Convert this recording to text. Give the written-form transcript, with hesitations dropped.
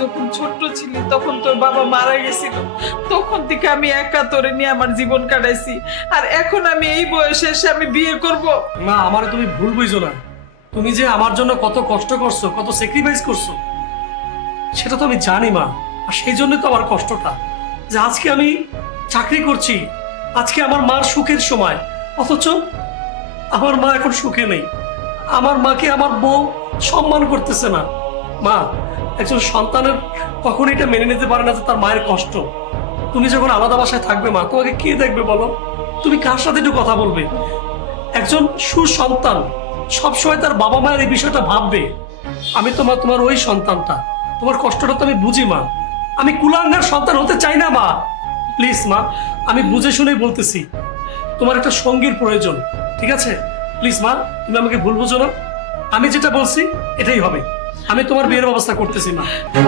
যখন ছোট্ট ছিলি তখন তোর বাবা মারা গেছিল, তখন থেকে আমি একা তোরে নিয়ে আমার জীবন কাটাইছি। আর এখন আমি এই বয়সে এসে আমি বিয়ে করব? মা, আমারে তুমি ভুল বুঝো না। তুমি যে আমার জন্য কত কষ্ট করছো, কত স্যাক্রিফাইস করছো, সেটা তো আমি জানি মা। আর সেই জন্য তো আমার কষ্টটা, যে আজকে আমি চাকরি করছি, আজকে আমার মার সুখের সময়, অথচ আমার মা এখন সুখে নেই। আমার মাকে আমার বউ সম্মান করতেছে না। মা, একজন সন্তানের কখনো এটা মেনে নিতে পারে না যে তার মায়ের কষ্ট। তুমি যখন আলাদা বাসায় থাকবে মা, তোমাকে কে দেখবে বলো? তুমি কার সাথে একটু কথা বলবে? একজন সুসন্তান সবসময় তার বাবা মায়ের এই বিষয়টা ভাববে। আমি তোমার ওই সন্তানটা, তোমার কষ্টটা তো আমি বুঝি মা। আমি কুলাঙ্গার সন্তান হতে চাই না মা। প্লিজ মা, আমি বুঝে শুনেই বলতেছি, তোমার একটা সঙ্গীর প্রয়োজন, ঠিক আছে? প্লিজ মা, তুমি আমাকে ভুল বুঝো না। আমি যেটা বলছি এটাই হবে। আমি তোমার বিয়ের ব্যবস্থা করতেছি মা।